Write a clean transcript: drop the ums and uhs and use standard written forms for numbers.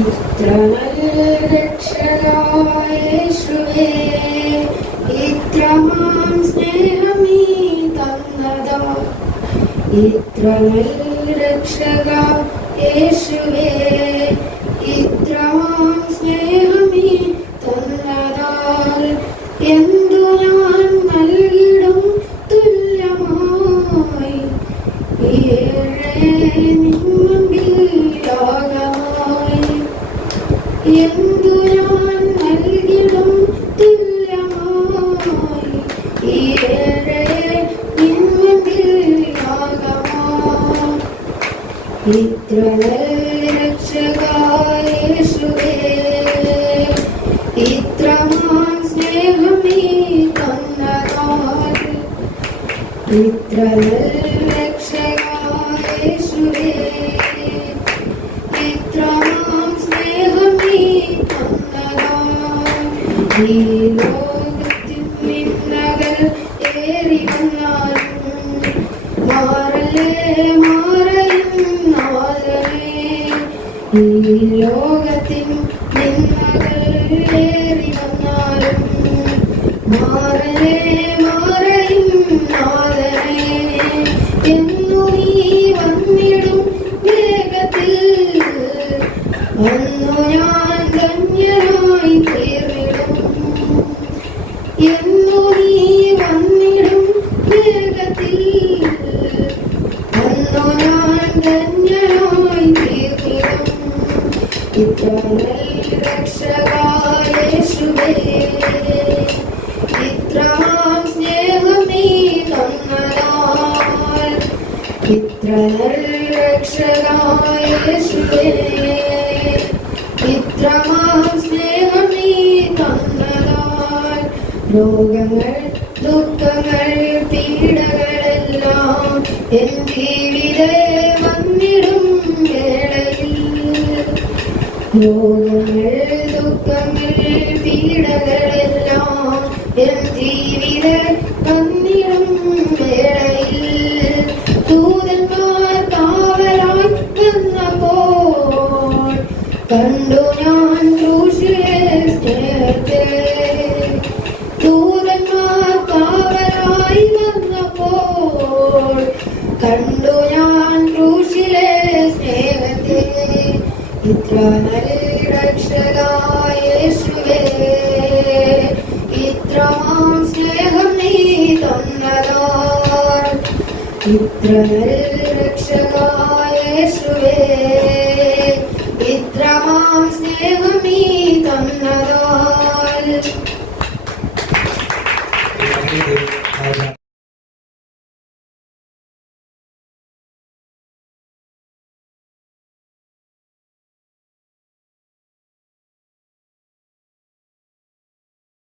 ഇത്ര നല്ല രക്ഷകനായ യേശുവേ, ഇത്രമാം സ്നേഹം നീ തന്നതാ. ഇത്ര നല്ല രക്ഷക യേശുവേ, ഇത്രമാം സ്നേഹം നീ തന്നതാൽ എന്തു ഞാൻ നൽകിടും തുല്യമായി. എന്തു ഞാൻ നൽകിടും തുല്യമായി. ഇത്ര നല്ല രക്ഷകനായ യേശുവേ, ഇത്രമാം സ്നേഹം നീ തന്നതാൽ. ഇത്ര നല്ല രക്ഷകനായ യേശുവേ, ഇത്രമാം സ്നേഹം നീ തന്നതാൽ. ഈ ലോകത്തിൽ നിന്നകൽ ഏറി വന്നാലും മാറല്ലേ ഈ ലോകത്തിൽ നിന്നകൽ ഏറി വന്നാലും മാറലേ മാറയും നാഥനേ. എന്നു നീ വന്നിടും വേഗത്തിൽ അന്നു ഞാൻ ധന്യനായി തീർന്നിടും. എന്നു നീ വന്നിടും വേഗത്തിൽ അന്നു ഞാൻ ധന്യനായി തീർന്നിടും. ഇത്ര നല്ല രക്ഷകനായ യേശുവേ, ഇത്രമാം സ്നേഹം നീ തന്നതാൽ. ഇത്ര നല്ല രക്ഷകനായ യേശുവേ, ഇത്രമാം സ്നേഹം നീ തന്നതാൽ. രോഗങ്ങൾ ദുഃഖങ്ങൾ പീഡകളെല്ലാം എൻ ജീവിതേ വന്നിടും വേളയിൽ. രോഗങ്ങൾ ദുഃഖങ്ങൾ പീഡകളെല്ലാം എൻ ജീവിതേ വന്നിടും വേളയിൽ. ദൂതന്മാർ കാവലായി വന്നപ്പോൾ കണ്ടു ഞാൻ ക്രൂശിലെ സ്നേഹത്തെ. ദൂതന്മാർ കാവലായി വന്നപ്പോൾ കണ്ടു ഞാൻ ക്രൂശിലെ സ്നേഹത്തെ. ഇത്ര നല്ല രക്ഷകനായ യേശുവേ, ഇത്രമാം സ്നേഹം നീ തന്നതാൽ. ഇത്ര നല്ല രക്ഷകനായ യേശുവേ.